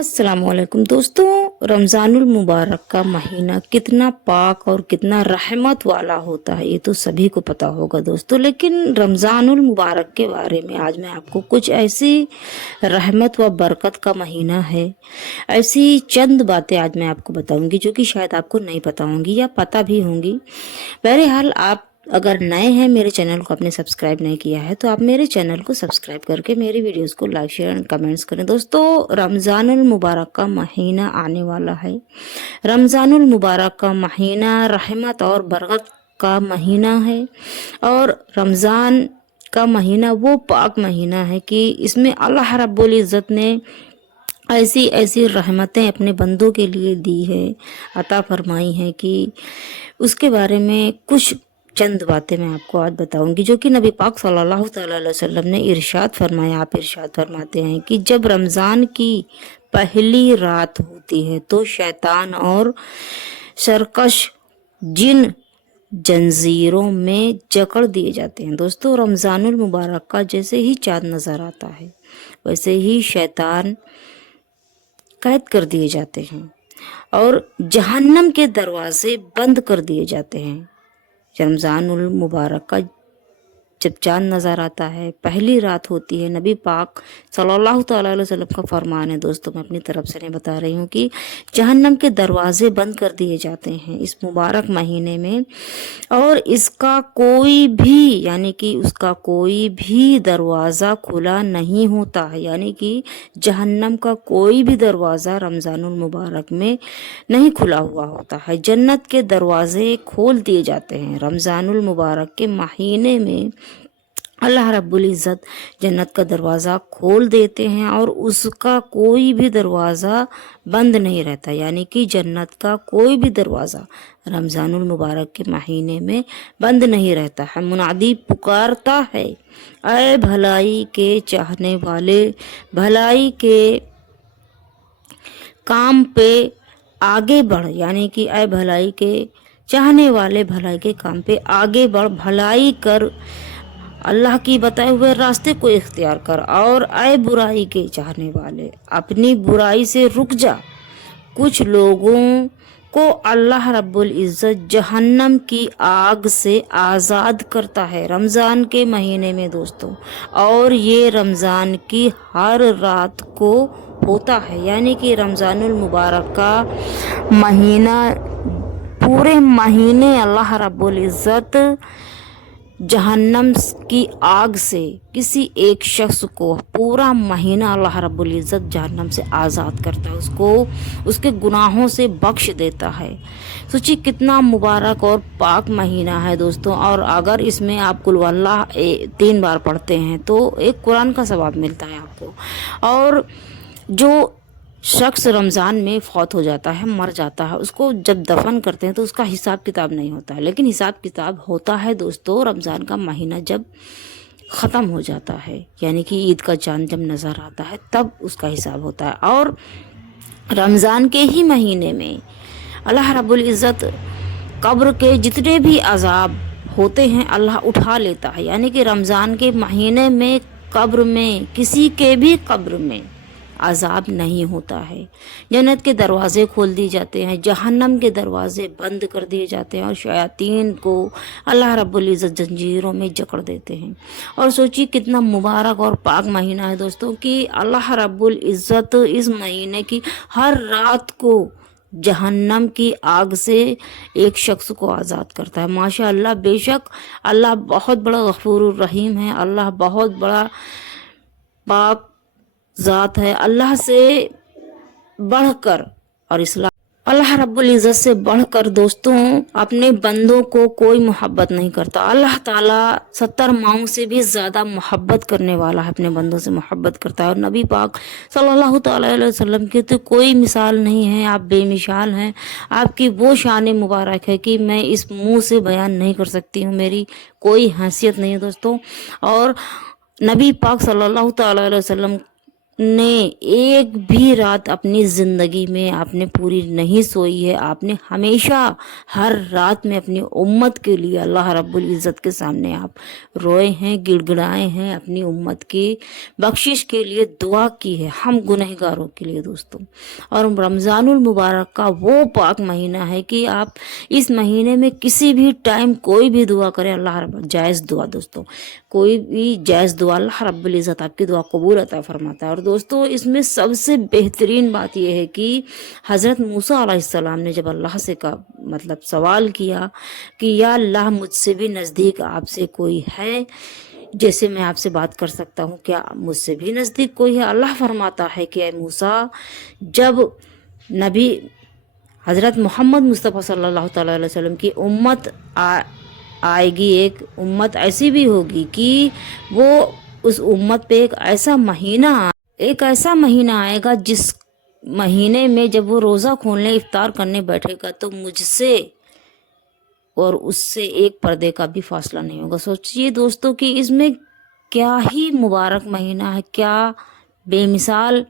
अस्सलाम वालेकुम दोस्तों। रमज़ानुल मुबारक का महीना कितना पाक और कितना रहमत वाला होता है ये तो सभी को पता होगा दोस्तों। लेकिन रमज़ानुल मुबारक के बारे में आज मैं आपको कुछ ऐसी रहमत व बरकत का महीना है, ऐसी चंद बातें आज मैं आपको बताऊंगी जो कि शायद आपको नहीं पता होंगी या पता भी होंगी। बहरहाल आप अगर नए हैं, मेरे चैनल को आपने सब्सक्राइब नहीं किया है तो आप मेरे चैनल को सब्सक्राइब करके मेरी वीडियोस को लाइक शेयर एंड कमेंट्स करें। दोस्तों, रमज़ानुल मुबारक का महीना आने वाला है। रमज़ानुल मुबारक का महीना रहमत और बरकत का महीना है और रमज़ान का महीना वो पाक महीना है कि इसमें अल्लाह रब्बुल इज़्ज़त ने ऐसी ऐसी रहमतें अपने बंदों के लिए दी है, अता फरमाई हैं कि उसके बारे में कुछ चंद बातें मैं आपको आज बताऊंगी जो कि नबी पाक सल्लल्लाहु अलैहि वसल्लम ने इरशाद फरमाया। आप इरशाद फरमाते हैं कि जब रमज़ान की पहली रात होती है तो शैतान और सरकश जिन जंजीरों में जकड़ दिए जाते हैं। दोस्तों, रमज़ानुल मुबारक का जैसे ही चाँद नज़र आता है वैसे ही शैतान कैद कर दिए जाते हैं और जहन्नम के दरवाजे बंद कर दिए जाते हैं। रमज़ानुल मुबारक का जब चाँद नज़र आता है, पहली रात होती है, नबी पाक सल्लल्लाहु अलैहि वसल्लम का फरमान है। दोस्तों, मैं अपनी तरफ से नहीं बता रही हूँ कि जहन्नम के दरवाजे बंद कर दिए जाते हैं इस मुबारक महीने में और इसका कोई भी यानी कि उसका कोई भी दरवाज़ा खुला नहीं होता है। यानी कि जहन्नम का कोई भी दरवाज़ा रमज़ानुल मुबारक में नहीं खुला हुआ होता है। जन्नत के दरवाजे खोल दिए जाते हैं। रमज़ानुल मुबारक के महीने में अल्लाह रब्बुल इज़्ज़त जन्नत का दरवाज़ा खोल देते हैं और उसका कोई भी दरवाज़ा बंद नहीं रहता। यानी कि जन्नत का कोई भी दरवाज़ा रमज़ानुल मुबारक के महीने में बंद नहीं रहता है। मुनादी पुकारता है, ऐ भलाई के चाहने वाले, भलाई के काम पे आगे बढ़। यानी कि ऐ भलाई के चाहने वाले, भलाई के काम पे आगे बढ़, भलाई कर, अल्लाह की बताए हुए रास्ते को इख्तियार कर। और ऐ बुराई के चाहने वाले, अपनी बुराई से रुक जा। कुछ लोगों को अल्लाह रब्बुल इज़्ज़त जहन्नम की आग से आज़ाद करता है रमज़ान के महीने में दोस्तों, और ये रमज़ान की हर रात को होता है। यानी कि रमज़ानुल मुबारक का महीना, पूरे महीने अल्लाह रब्बुल इज़्ज़त जहन्नम की आग से किसी एक शख्स को पूरा महीना अल्लाह रब्बुल इज़्ज़त जहन्नम से आज़ाद करता है, उसको उसके गुनाहों से बख्श देता है। सोचिए कितना मुबारक और पाक महीना है दोस्तों। और अगर इसमें आप कुल वल्लाह 3 बार पढ़ते हैं तो एक कुरान का सवाब मिलता है आपको। और जो शख्स रमज़ान में फौत हो जाता है, मर जाता है, उसको जब दफन करते हैं तो उसका हिसाब किताब नहीं होता है। लेकिन हिसाब किताब होता है दोस्तों रमज़ान का महीना जब ख़त्म हो जाता है, यानी कि ईद का चाँद जब नज़र आता है तब उसका हिसाब होता है। और रमज़ान के ही महीने में अल्लाह रब्बुल इज़्ज़त कब्र के जितने भी अज़ाब होते हैं अल्लाह उठा लेता है। यानी कि रमज़ान के महीने में कब्र में, किसी के भी कब्र में अज़ाब नहीं होता है। जन्नत के दरवाज़े खोल दिए जाते हैं, जहन्नम के दरवाज़े बंद कर दिए जाते हैं और शयातीन को अल्लाह रब्बुल इज़्ज़त जंजीरों में जकड़ देते हैं। और सोचिए कितना मुबारक और पाक महीना है दोस्तों कि अल्लाह रब्बुल इज़्ज़त इस महीने की हर रात को जहन्नम की आग से एक शख्स को आज़ाद करता है। माशाअल्लाह, बेशक अल्लाह बहुत बड़ा गफूर रहीम है, अल्लाह बहुत बड़ा पाक ज़ात है। अल्लाह से बढ़कर और इस्लाम, अल्लाह रब्बुल इज़्ज़त से बढ़कर दोस्तों अपने बंदों को कोई मोहब्बत नहीं करता। अल्लाह ताला 70 माओं से भी ज़्यादा मोहब्बत करने वाला है, अपने बंदों से मोहब्बत करता है। और नबी पाक सल्लल्लाहु अलैहि वसल्लम की तो कोई मिसाल नहीं है, आप बेमिसाल हैं। आपकी वो शान मुबारक है कि मैं इस मुँह से बयान नहीं कर सकती हूँ, मेरी कोई हैसियत नहीं है दोस्तों। और नबी पाक सल्लल्लाहु अलैहि वसल्लम نے ایک بھی رات اپنی زندگی میں آپ نے پوری نہیں سوئی ہے. آپ نے ہمیشہ ہر رات میں اپنی امت کے لیے اللہ رب العزت کے سامنے آپ روئے ہیں, گڑ گڑائے ہیں, اپنی امت کی بخشش کے لیے دعا کی ہے, ہم گنہگاروں کے لیے دوستوں. اور رمضان المبارک کا وہ پاک مہینہ ہے کہ آپ اس مہینے میں کسی بھی ٹائم کوئی بھی دعا کریں, اللہ رب جائز دعا دوستوں, کوئی بھی جائز دعا اللہ رب العزت آپ کی دعا قبول عطا فرماتا ہے. اور دوستوں اس میں سب سے بہترین بات یہ ہے کہ حضرت موسیٰ علیہ السلام نے جب اللہ سے سوال کیا کہ یا اللہ مجھ سے بھی نزدیک آپ سے کوئی ہے جیسے میں آپ سے بات کر سکتا ہوں, کیا مجھ سے بھی نزدیک کوئی ہے؟ اللہ فرماتا ہے کہ اے موسیٰ, جب نبی حضرت محمد مصطفیٰ صلی اللہ تعالیٰ علیہ وسلم کی امت آئے گی, ایک امت ایسی بھی ہوگی کہ وہ اس امت پہ ایک ایسا مہینہ آئے گا جس مہینے میں جب وہ روزہ کھولنے افطار کرنے بیٹھے گا تو مجھ سے اور اس سے ایک پردے کا بھی فاصلہ نہیں ہوگا. سوچئے دوستوں کہ اس میں کیا ہی مبارک مہینہ ہے, کیا بے مثال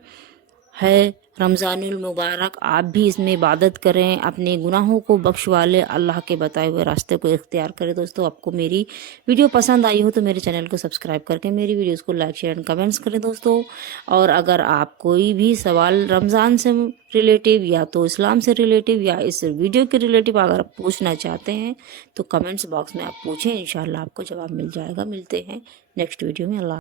ہے رمضان المبارک. آپ بھی اس میں عبادت کریں, اپنے گناہوں کو بخشوا لیں, اللہ کے بتائے ہوئے راستے کو اختیار کریں. دوستوں آپ کو میری ویڈیو پسند آئی ہو تو میرے چینل کو سبسکرائب کر کے میری ویڈیوز کو لائک شیئر اینڈ کمنٹس کریں دوستوں. اور اگر آپ کوئی بھی سوال رمضان سے ریلیٹیو یا تو اسلام سے ریلیٹیو یا اس ویڈیو کے ریلیٹیو اگر پوچھنا چاہتے ہیں تو کمنٹس باکس میں آپ پوچھیں, انشاءاللہ آپ کو جواب مل جائے گا. ملتے ہیں نیکسٹ ویڈیو میں. اللہ